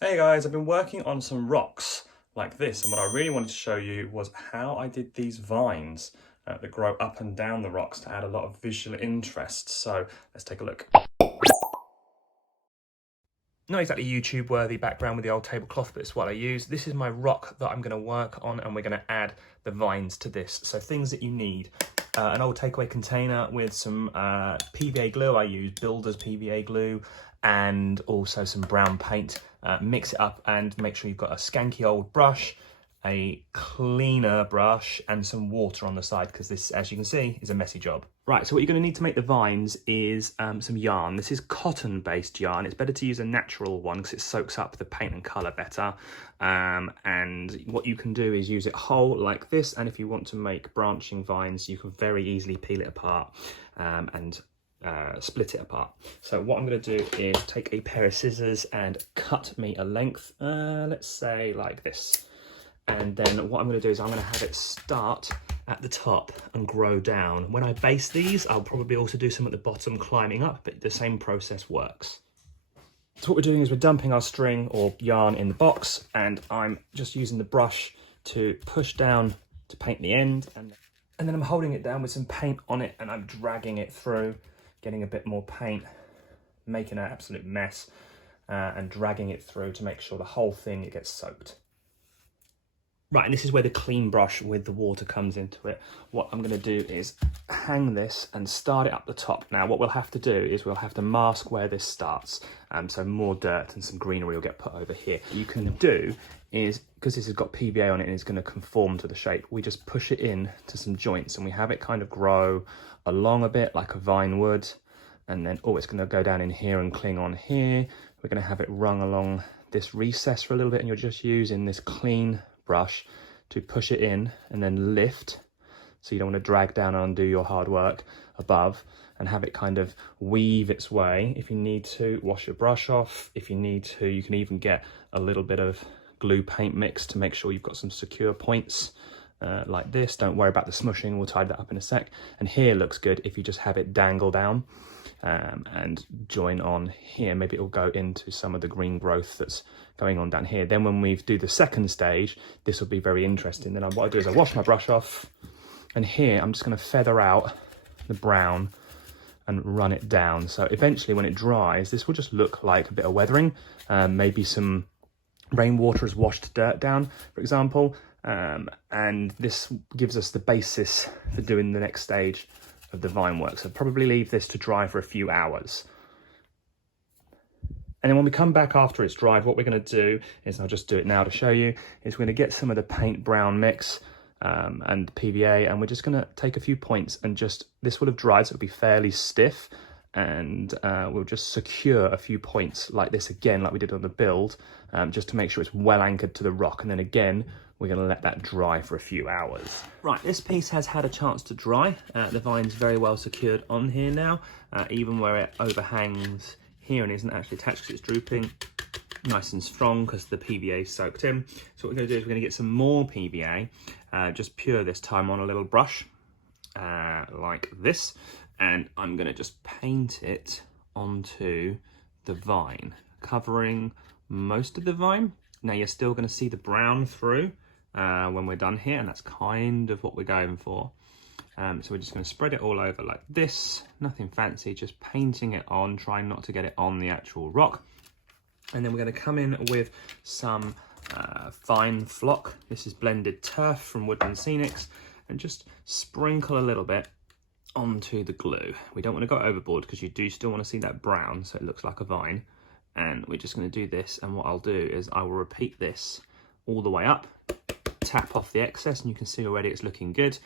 Hey guys, I've been working on some rocks like this, and what I really wanted to show you was how I did these vines that grow up and down the rocks to add a lot of visual interest. So let's take a look. Not exactly YouTube worthy background with the old tablecloth, but it's what I use. This is my rock that I'm going to work on, and we're going to add the vines to this. So things that you need. An old takeaway container with some PVA glue. I use Builder's PVA glue and also some brown paint. Mix it up and make sure you've got a skanky old brush, a cleaner brush and some water on the side, because this, as you can see, is a messy job. Right, so what you're going to need to make the vines is some yarn. This is cotton-based yarn. It's better to use a natural one because it soaks up the paint and colour better. And what you can do is use it whole like this, and if you want to make branching vines, you can very easily peel it apart and split it apart. So what I'm going to do is take a pair of scissors and cut me a length, let's say like this. And then what I'm going to do is I'm going to have it start at the top and grow down. When I base these, I'll probably also do some at the bottom climbing up, but the same process works. So what we're doing is we're dumping our string or yarn in the box, and I'm just using the brush to push down to paint the end. And then I'm holding it down with some paint on it, and I'm dragging it through, getting a bit more paint, making an absolute mess, and dragging it through to make sure the whole thing it gets soaked. Right, and this is where the clean brush with the water comes into it. What I'm going to do is hang this and start it up the top. Now, what we'll have to do is we'll have to mask where this starts. So more dirt and some greenery will get put over here. What you can do is, because this has got PVA on it and it's going to conform to the shape, we just push it in to some joints and we have it kind of grow along a bit like a vine would. And then, it's going to go down in here and cling on here. We're going to have it rung along this recess for a little bit, and you're just using this clean brush to push it in and then lift, so you don't want to drag down and undo your hard work above, and have it kind of weave its way. If you need to, wash your brush off. If you need to, you can even get a little bit of glue paint mix to make sure you've got some secure points like this. Don't worry about the smushing, we'll tie that up in a sec. And here looks good if you just have it dangle down and join on here. Maybe it'll go into some of the green growth that's going on down here. Then when we do the second stage, this will be very interesting. Then what I do is I wash my brush off, and here I'm just going to feather out the brown and run it down. So eventually when it dries, this will just look like a bit of weathering. Maybe some rainwater has washed dirt down, for example, and this gives us the basis for doing the next stage of the vine work. So probably leave this to dry for a few hours. And then when we come back after it's dried, what we're going to do is, I'll just do it now to show you, is we're going to get some of the paint brown mix and PVA, and we're just going to take a few points and just, this will have dried, so it'll be fairly stiff, and we'll just secure a few points like this again, like we did on the build, just to make sure it's well anchored to the rock. And then again, we're going to let that dry for a few hours. Right, this piece has had a chance to dry. The vine's very well secured on here now, even where it overhangs here and isn't actually attached because it's drooping. Nice and strong because the PVA is soaked in. So what we're going to do is we're going to get some more PVA, just pure this time, on a little brush like this, and I'm going to just paint it onto the vine, covering most of the vine. Now you're still going to see the brown through when we're done here, and that's kind of what we're going for. So we're just going to spread it all over like this, nothing fancy, just painting it on, trying not to get it on the actual rock. And then we're going to come in with some fine flock. This is blended turf from Woodland Scenics, and just sprinkle a little bit onto the glue. We don't want to go overboard because you do still want to see that brown so it looks like a vine. And we're just going to do this, and what I'll do is I will repeat this all the way up, tap off the excess, and you can see already it's looking good.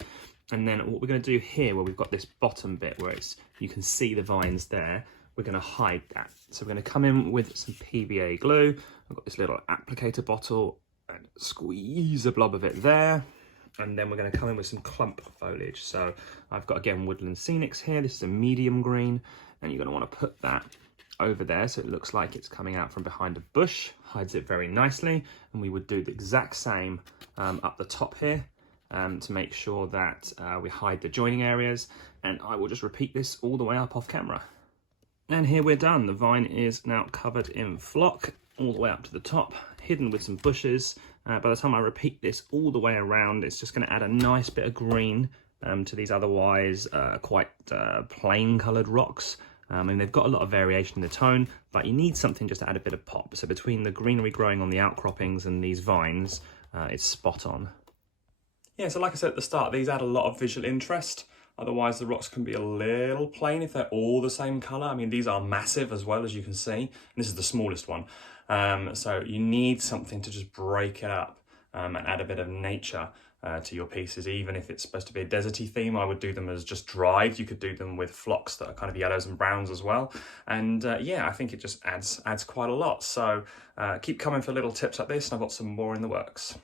And then what we're going to do here, where we've got this bottom bit where you can see the vines there, we're going to hide that. So we're going to come in with some PVA glue. I've got this little applicator bottle and squeeze a blob of it there. And then we're going to come in with some clump foliage. So I've got, again, Woodland Scenics here. This is a medium green, and you're going to want to put that over there so it looks like it's coming out from behind a bush, hides it very nicely. And we would do the exact same up the top here to make sure that we hide the joining areas. And I will just repeat this all the way up off camera. And here we're done. The vine is now covered in flock, all the way up to the top, hidden with some bushes. By the time I repeat this all the way around, it's just going to add a nice bit of green to these otherwise quite plain coloured rocks. And they've got a lot of variation in the tone, but you need something just to add a bit of pop. So between the greenery growing on the outcroppings and these vines, it's spot on. Yeah, so like I said at the start, these add a lot of visual interest. Otherwise, the rocks can be a little plain if they're all the same colour. I mean, these are massive as well, as you can see. And this is the smallest one. So you need something to just break it up and add a bit of nature to your pieces. Even if it's supposed to be a deserty theme, I would do them as just dried. You could do them with flocks that are kind of yellows and browns as well. And yeah, I think it just adds quite a lot. So keep coming for little tips like this, and I've got some more in the works.